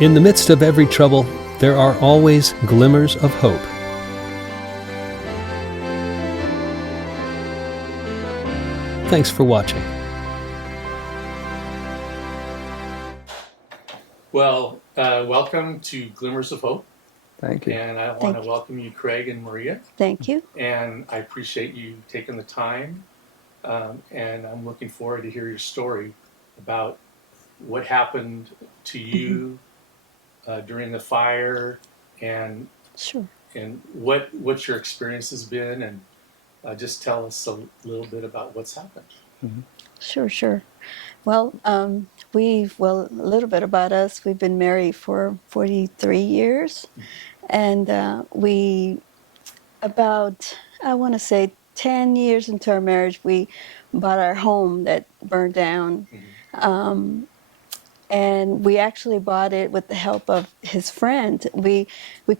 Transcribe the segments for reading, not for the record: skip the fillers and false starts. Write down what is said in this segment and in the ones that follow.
In the midst of every trouble, there are always glimmers of hope. Thanks for watching. Well, welcome to Glimmers of Hope. Thank you. And I want Thank to you. welcome you, Craig and Maria. Thank you. And I appreciate you taking the time. And I'm looking forward to hear your story about what happened to you during the fire, and Sure. what your experience has been, and just tell us a little bit about what's happened. Sure. Well, a little bit about us. We've been married for 43 years, and I want to say, 10 years into our marriage, we bought our home that burned down. And we actually bought it with the help of his friend. We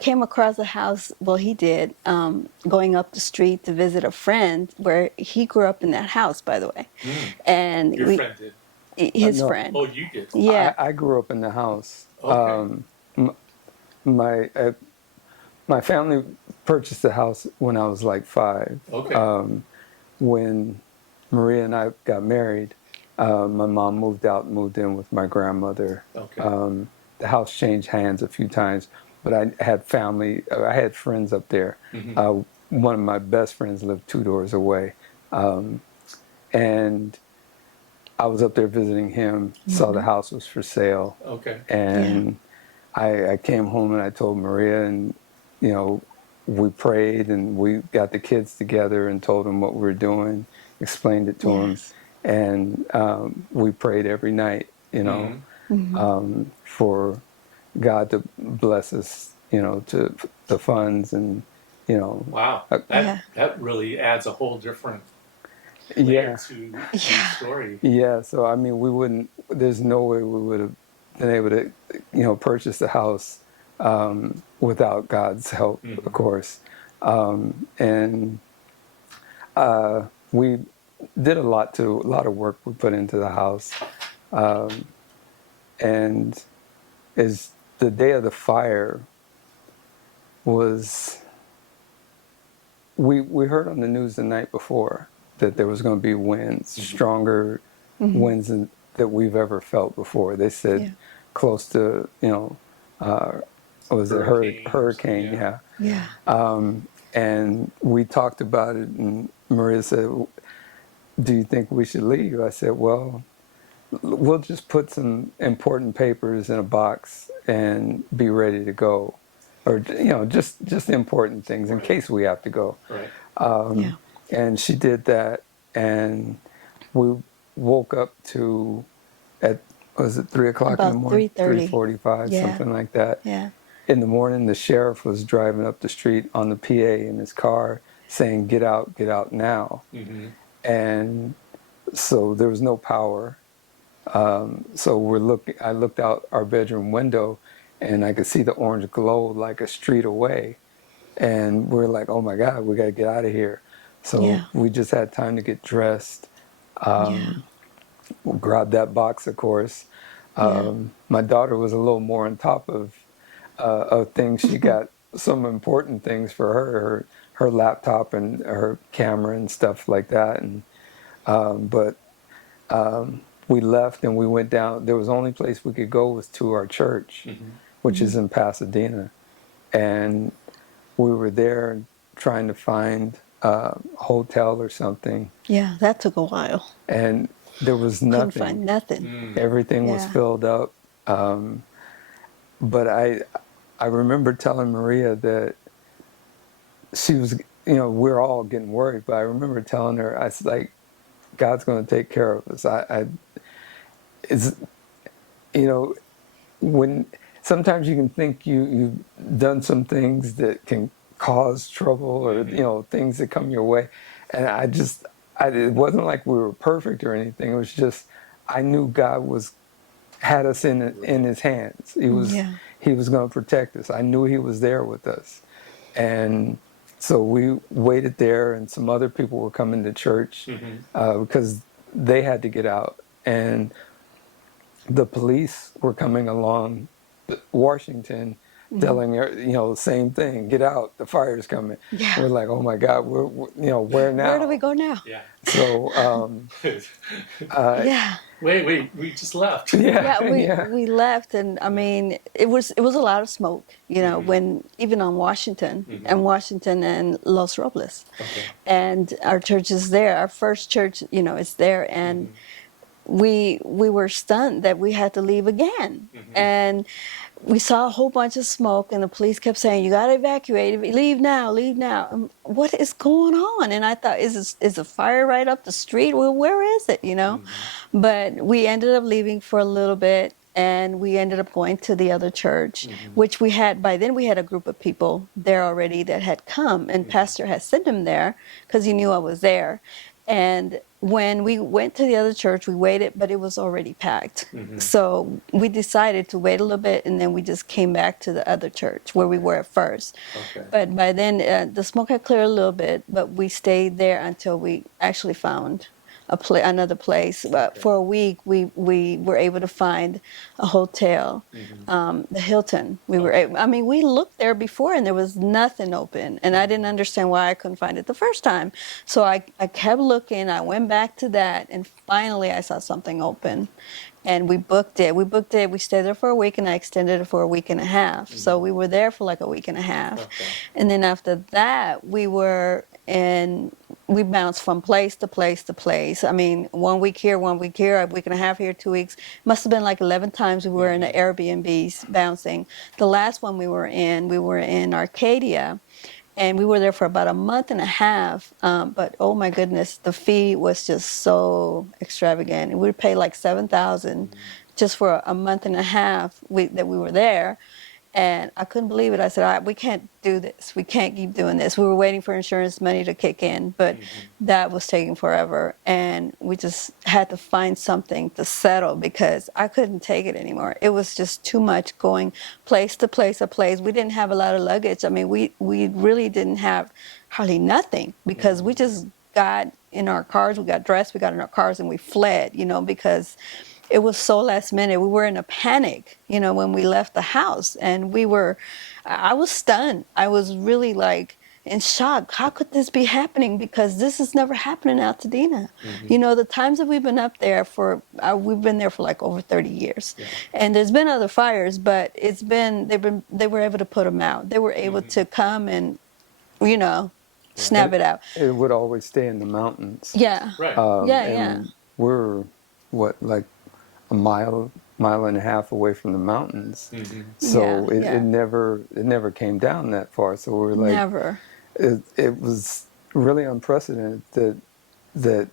came across a house. Well, he did, going up the street to visit a friend where he grew up in that house, by the way. And Your friend did? his No. friend. Oh, you did? Yeah. I grew up in the house. Okay. My family purchased the house when I was like 5. Okay. When Maria and I got married, my mom moved out and moved in with my grandmother. Okay. The house changed hands a few times, but I had friends up there. One of my best friends lived 2 doors away. And I was up there visiting him, saw the house was for sale. Okay. And I came home and I told Maria, and we prayed and we got the kids together and told them what we were doing, explained it to them, and we prayed every night, for God to bless us, to the funds, and Wow. That really adds a whole different layer to the story. Yeah. So I mean, there's no way we would have been able to, purchase the house without God's help, of course. And we did a lot of work we put into the house. And as the day of the fire was, we heard on the news the night before that there was going to be winds, stronger winds that we've ever felt before. They said close to, was it hurricane? Yeah. And we talked about it, and Maria said, "Do you think we should leave?" I said, "Well, we'll just put some important papers in a box and be ready to go, or just the important things in case we have to go." Right. And she did that, and we woke up was it 3 o'clock in the morning? 3:30. 3:45, something like that. Yeah. In the morning, the sheriff was driving up the street on the PA in his car saying, get out now." And so there was no power. So I looked out our bedroom window and I could see the orange glow like a street away. And we're like, oh my God, we got to get out of here. So we just had time to get dressed. We grabbed that box, of course. My daughter was a little more on top of things. She got some important things for her laptop and her camera and stuff like that. And but we left and we went down. There was the only place we could go was to our church, which is in Pasadena. And we were there trying to find a hotel or something. Yeah, that took a while. And there was nothing. Couldn't find nothing. Everything was filled up. But I remember telling Maria that she was, we're all getting worried, but I remember telling her, I was like, God's going to take care of us. When sometimes you can think you've done some things that can cause trouble or, things that come your way. And it wasn't like we were perfect or anything. It was just, I knew God had us in his hands. He was going to protect us. I knew he was there with us. And so we waited there, and some other people were coming to church because they had to get out. And the police were coming along Washington, telling her, the same thing. Get out! The fire's coming. Yeah. We're like, oh my God, where now? Where do we go now? Yeah. So, Yeah. Wait, we just left. Yeah, we yeah. we left, and I mean, it was a lot of smoke, when even on Washington and Los Robles, Okay. and our church is there. Our first church, is there, and we were stunned that we had to leave again, and we saw a whole bunch of smoke, and the police kept saying, "You got to evacuate. Leave now. Leave now." What is going on? And I thought, is a fire right up the street? Well, where is it? But we ended up leaving for a little bit, and we ended up going to the other church, which we had by then. We had a group of people there already that had come, and Pastor had sent them there because he knew I was there. And when we went to the other church, we waited, but it was already packed. So we decided to wait a little bit, and then we just came back to the other church where we were at first. Okay. But by then, the smoke had cleared a little bit, but we stayed there until we actually found another place. But for a week, we were able to find a hotel, the Hilton. We looked there before, and there was nothing open, and I didn't understand why I couldn't find it the first time. So I kept looking. I went back to that, and finally I saw something open, and we booked it. We stayed there for a week, and I extended it for a week and a half. So we were there for like a week and a half, and then after that we bounced from place to place to place. I mean, 1 week here, a week and a half here, 2 weeks. Must have been like 11 times we were in the Airbnbs bouncing. The last one we were in Arcadia, and we were there for about a month and a half. But oh my goodness, the fee was just so extravagant. We paid like $7,000 just for a month and a half that we were there. And I couldn't believe it. I said, we can't do this. We can't keep doing this. We were waiting for insurance money to kick in, but that was taking forever. And we just had to find something to settle because I couldn't take it anymore. It was just too much going place to place to place. We didn't have a lot of luggage. I mean, we really didn't have hardly nothing because we just got in our cars. We got dressed, we got in our cars, and we fled, because it was so last minute. We were in a panic, when we left the house, and I was stunned. I was really like in shock. How could this be happening? Because this has never happened in Altadena. The times that we've been up there we've been there for like over 30 years. Yeah. And there's been other fires, but they were able to put them out. They were able to come and, snap it out. It would always stay in the mountains. Yeah. Right. And we're, like a mile and a half away from the mountains. So it never came down that far. So we're like, never. It was really unprecedented that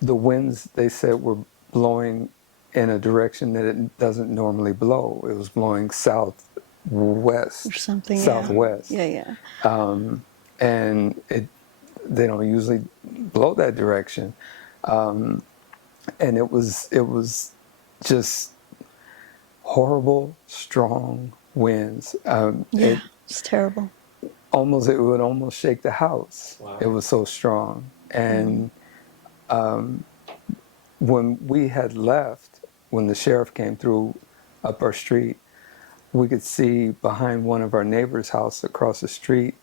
the winds, they said, were blowing in a direction that it doesn't normally blow. It was blowing southwest Or something. southwest. Yeah. And they don't usually blow that direction. And it was just horrible, strong winds. It's terrible. It would almost shake the house. Wow. It was so strong. And when we had left, when the sheriff came through up our street, we could see behind one of our neighbors' house across the street,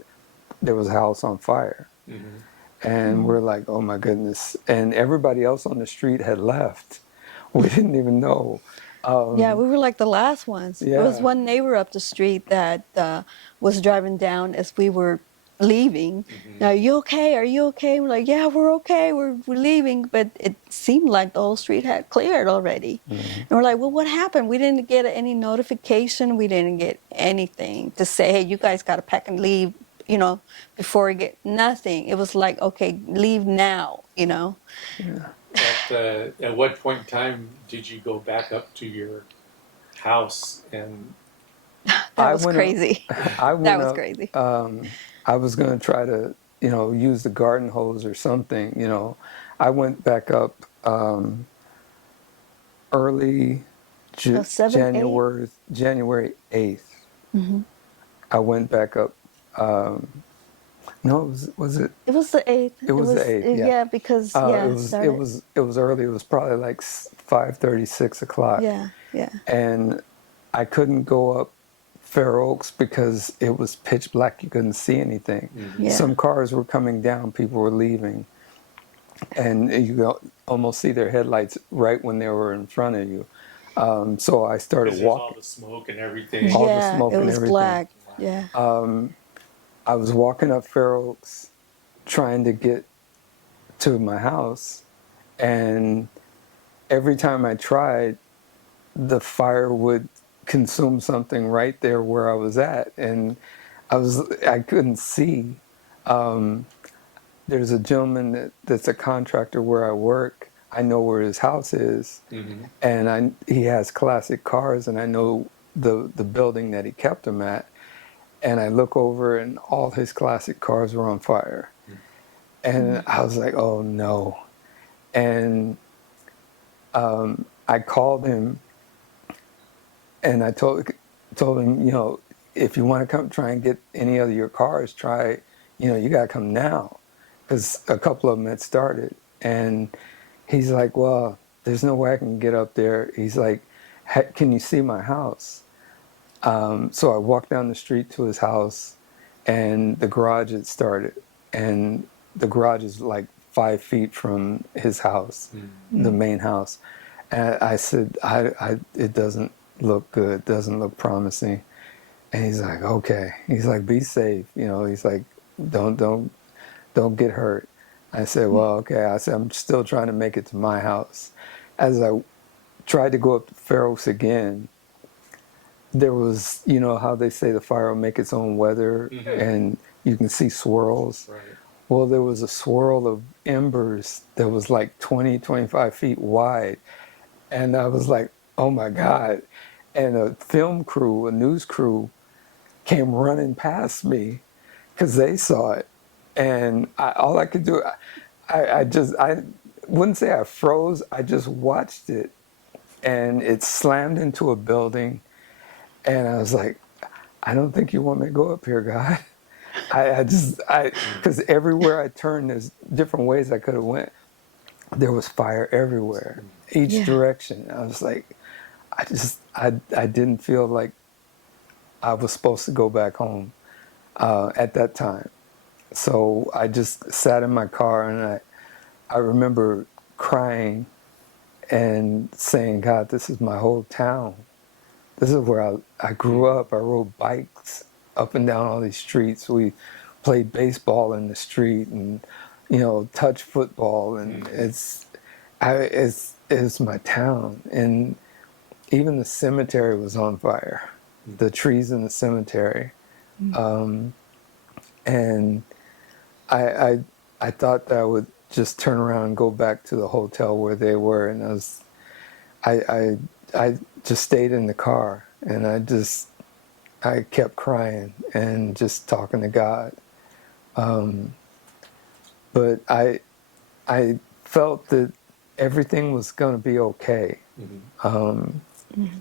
there was a house on fire. And we're like, oh my goodness. And everybody else on the street had left. We didn't even know. We were like the last ones. Yeah. There was one neighbor up the street that was driving down as we were leaving. Now, are you okay? Are you okay? We're like, yeah, we're okay. We're leaving. But it seemed like the whole street had cleared already. And we're like, well, what happened? We didn't get any notification. We didn't get anything to say, hey, you guys got to pack and leave, before we get nothing. It was like, okay, leave now, Yeah. At what point in time did you go back up to your house and? That was crazy. That was crazy. I was going to try to, use the garden hose or something. I went back up early January 8th. I went back up. No, was it? It was the 8th. It was the 8th. Yeah, because it was early. It was probably like 5:30, 6 o'clock. Yeah. And I couldn't go up Fair Oaks because it was pitch black. You couldn't see anything. Yeah. Some cars were coming down, people were leaving, and you could almost see their headlights right when they were in front of you. So I started Because there's all walking, the smoke and everything. all the Yeah, smoke it and was everything. black. Yeah. I was walking up Fair Oaks trying to get to my house, and every time I tried, the fire would consume something right there where I was at, and I couldn't see. There's a gentleman that's a contractor where I work. I know where his house is, and he has classic cars, and I know the building that he kept them at. And I look over, and all his classic cars were on fire, and I was like, "Oh no!" And I called him, and I told him, if you want to come try and get any of your cars, try, you got to come now, because a couple of them had started. And he's like, well, there's no way I can get up there. He's like, can you see my house? So I walked down the street to his house, and the garage had started, and the garage is like 5 feet from his house, the main house. And I said, it doesn't look good, doesn't look promising. And he's like, okay. He's like, be safe. He's like, don't get hurt. I said, well, okay. I said, I'm still trying to make it to my house. As I tried to go up to Fair Oaks again, there was, how they say the fire will make its own weather, and you can see swirls. Right. Well, there was a swirl of embers that was like 20, 25 feet wide. And I was like, oh my God. And a film crew, a news crew, came running past me because they saw it. And all I could do, I wouldn't say I froze, I just watched it. And it slammed into a building. And I was like, I don't think you want me to go up here, God. Because everywhere I turned, there's different ways I could have went. There was fire everywhere, each direction. I was like, I didn't feel like I was supposed to go back home at that time. So I just sat in my car, and I remember crying and saying, God, this is my whole town. This is where I grew up. I rode bikes up and down all these streets. We played baseball in the street, and touch football, and it's my town. And even the cemetery was on fire, the trees in the cemetery. And I thought that I would just turn around and go back to the hotel where they were, and I just stayed in the car, and I kept crying and just talking to God. But I felt that everything was going to be okay.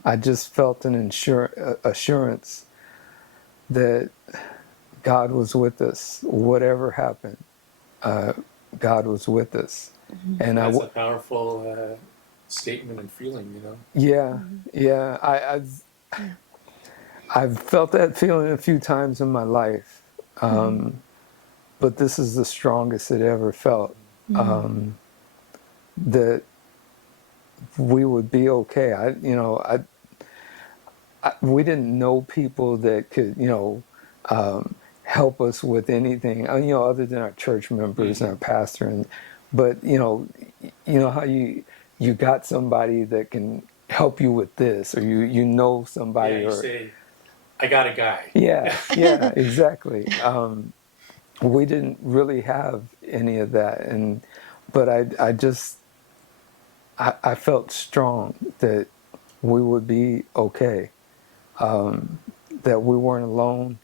I just felt an assurance that God was with us. Whatever happened, God was with us. And That's a powerful statement and feeling, Yeah. I've felt that feeling a few times in my life, but this is the strongest it ever felt. That we would be okay. We didn't know people that could, help us with anything, other than our church members and our pastor. But how you got somebody that can help you with this, or you know somebody, you say, I got a guy. Yeah, exactly. We didn't really have any of that, but I felt strong that we would be okay, that we weren't alone,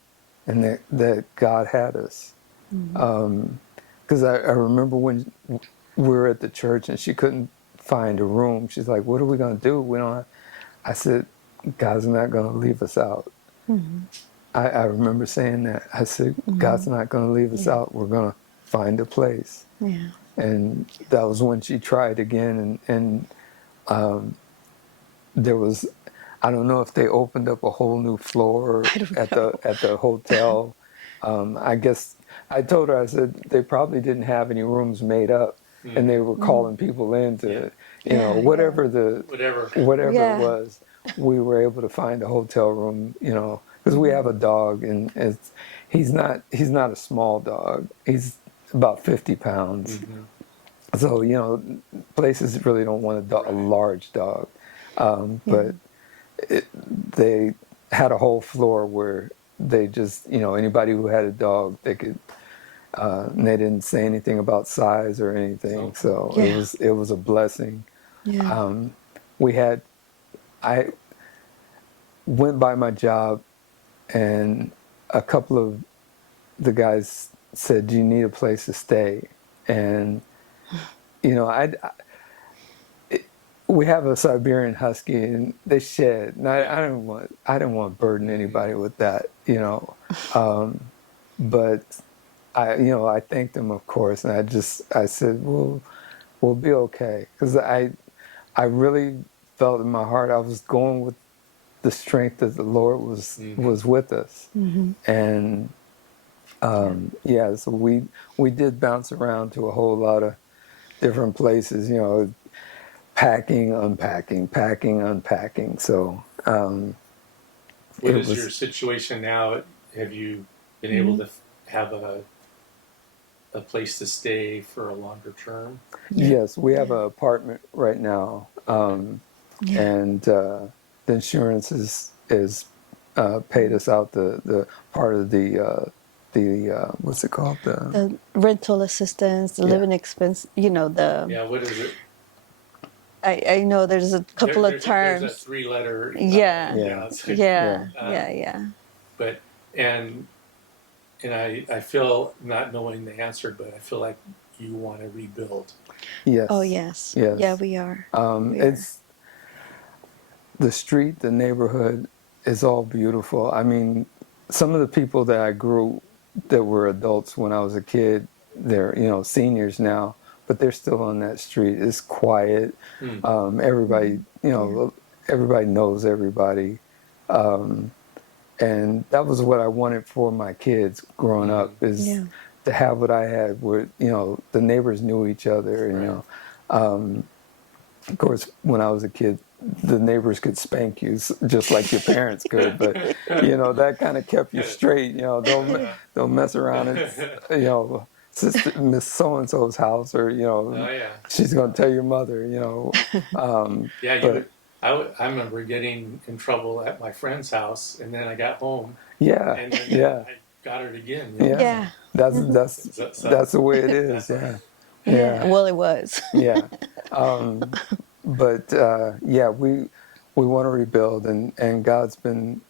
and that God had us. Because I remember when we were at the church and she couldn't find a room. She's like, "What are we gonna do? We don't." I said, "God's not gonna leave us out." I remember saying that. I said, "God's not gonna leave us out. We're gonna find a place." Yeah. And that was when she tried again, and there was, I don't know if they opened up a whole new floor I don't at know. the hotel. I guess I told her, I said they probably didn't have any rooms made up, and they were calling people in to, you know, Yeah, whatever the Whatever. whatever it yeah. was, we were able to find a hotel room, you know, because we have a dog, and he's not a small dog. He's about 50 pounds. Mm-hmm. So, you know, places really don't want a Right. large dog. Yeah. But they had a whole floor where they just, you know, anybody who had a dog, they could, and they didn't say anything about size or anything. Okay. So Yeah. it was a blessing. Yeah. We had, I went by my job, and a couple of the guys said, "Do you need a place to stay?" And, you know, we have a Siberian Husky, and they shed. And I didn't want to burden anybody with that, you know. But I thanked them, of course, and I said, we'll be okay, because I really felt in my heart I was going with the strength that the Lord was with us, and yeah, so we did bounce around to a whole lot of different places, you know, packing, unpacking, packing, unpacking. So What it is your was, situation now? Have you been able to have a place to stay for a longer term? yes, we have an apartment right now, Yeah. and the insurance is paid us out the part of the what's it called, the The rental assistance, the yeah. living expense, you know, Yeah. What is it? I know there's a couple of There's a terms. three-letter. Yeah. Yeah, Yeah. It's, yeah, Yeah. uh, Yeah. Yeah. but and I feel, not knowing the answer, but I feel like you want to rebuild. Oh, yes, yes. Yeah, yes. we are. We are. It's the street, the neighborhood is all beautiful. I mean, some of the people that I grew that were adults when I was a kid, they're, you know, seniors now, but they're still on that street. It's quiet. Hmm. Everybody, you Yeah. know, everybody knows everybody. And that was what I wanted for my kids growing up, is Yeah. to have what I had, where, you know, the neighbors knew each other, and, you Right. know, of course, when I was a kid, the neighbors could spank you just like your parents could, but, you know, that kind of kept you straight. You know, don't mess around. It's, you know, sister Miss So and So's house, or, you know, Oh yeah. she's gonna tell your mother. You know, Yeah. but I remember getting in trouble at my friend's house, and then I got home, yeah, and then yeah, I got it again. yeah. Yeah. That's the way it is. That's Yeah, Yeah. yeah, Well, it was. yeah. But yeah, we want to rebuild, and God's been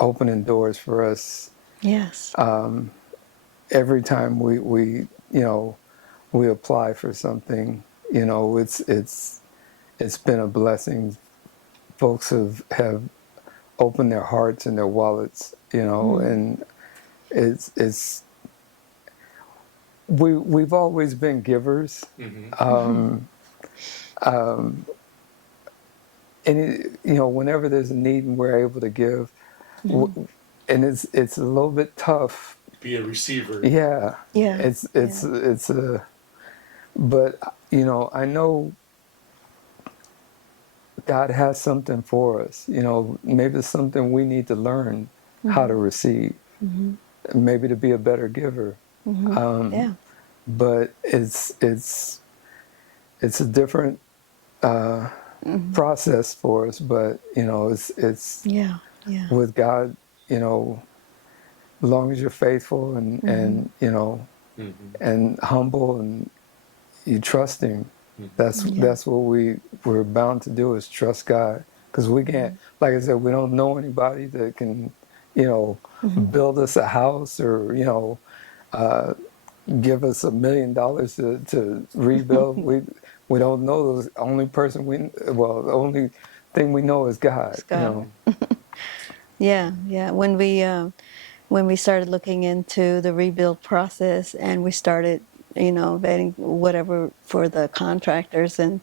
opening doors for us Yes. every time you know, we apply for something. You know, it's been a blessing. Folks have opened their hearts and their wallets. You know, and it's we've always been givers. Mm-hmm. And you know, whenever there's a need and we're able to give, and it's a little bit tough. Be a receiver. Yeah, Yeah. it's a, but you know, I know God has something for us. You know, maybe it's something we need to learn how to receive, maybe to be a better giver. Yeah. But it's a different process for us. But you know, it's Yeah. Yeah. with God. You know, as long as you're faithful and you know, Mm-hmm. and humble, and you trust Him, Yeah. that's what we're bound to do, is trust God, because we can't, like I said, we don't know anybody that can, you know, build us a house, or, you know, give us $1 million to rebuild. We don't know those. Only person the only thing we know is God. You Scott. know. Yeah. Yeah. When we started looking into the rebuild process, and we started, you know, vetting whatever for the contractors, and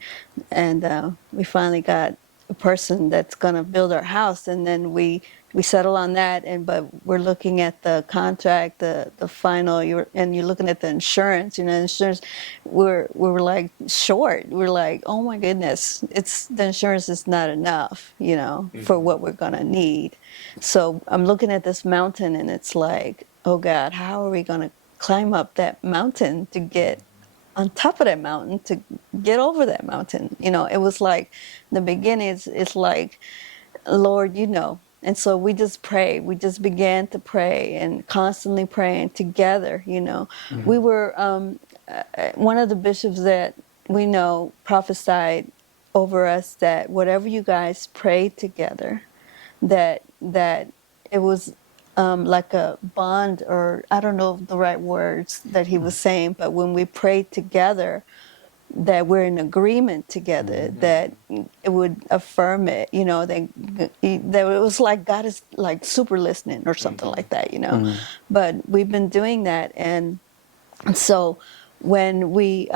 we finally got person that's going to build our house, and then we settle on that, but we're looking at the contract, the final, and you're looking at the insurance. Insurance, we're like short. We're like, oh my goodness, the insurance is not enough, for what we're going to need. So I'm looking at this mountain, and it's like, oh God, how are we going to climb up that mountain to get on top of that mountain, to get over that mountain? It was like the beginning. It's like, Lord, And so we just pray. We just began to pray and constantly praying together. We were one of the bishops that we know prophesied over us that whatever you guys prayed together, that it was like a bond, or I don't know the right words that he was saying, but when we prayed together, that we're in agreement together, that it would affirm it, that it was like God is like super listening or something like that, But we've been doing that, and so when we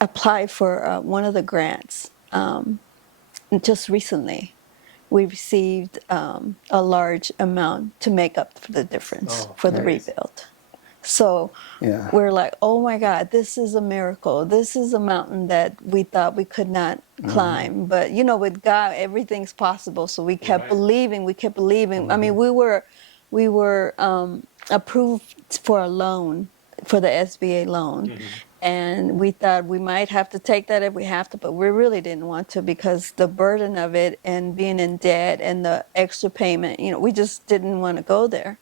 applied for one of the grants just recently, we received a large amount to make up for the difference for the rebuild. So we're like, oh my God, this is a miracle. This is a mountain that we thought we could not climb. But, with God, everything's possible. So we kept believing. We kept believing. I mean, we were approved for a loan, for the SBA loan. And we thought we might have to take that if we have to, but we really didn't want to, because the burden of it and being in debt and the extra payment, we just didn't want to go there.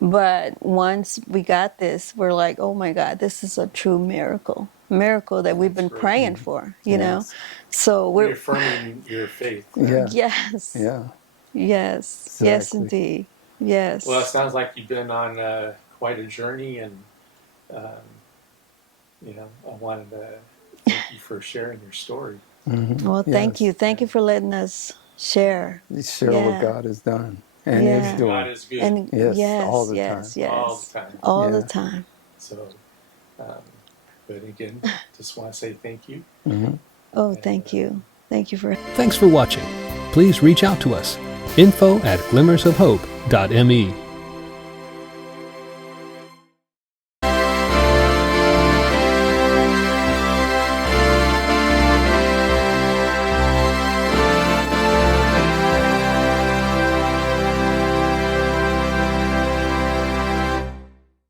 But once we got this, we're like, oh my God, this is a true miracle that we've been praying for, So we're reaffirming your faith. Yes. Yeah. Yes. Exactly. Yes, indeed. Yes. Well, it sounds like you've been on quite a journey, and I wanted to thank you for sharing your story. Well, thank you. Thank you for letting us share. Share what God has done and is doing. God is good. And Yes, all the yes, time. yes. All the time. All the time. So, but again, just want to say thank you. Oh, thank you. Thank you for... Thanks for watching. Please reach out to us. info@glimmersofhope.me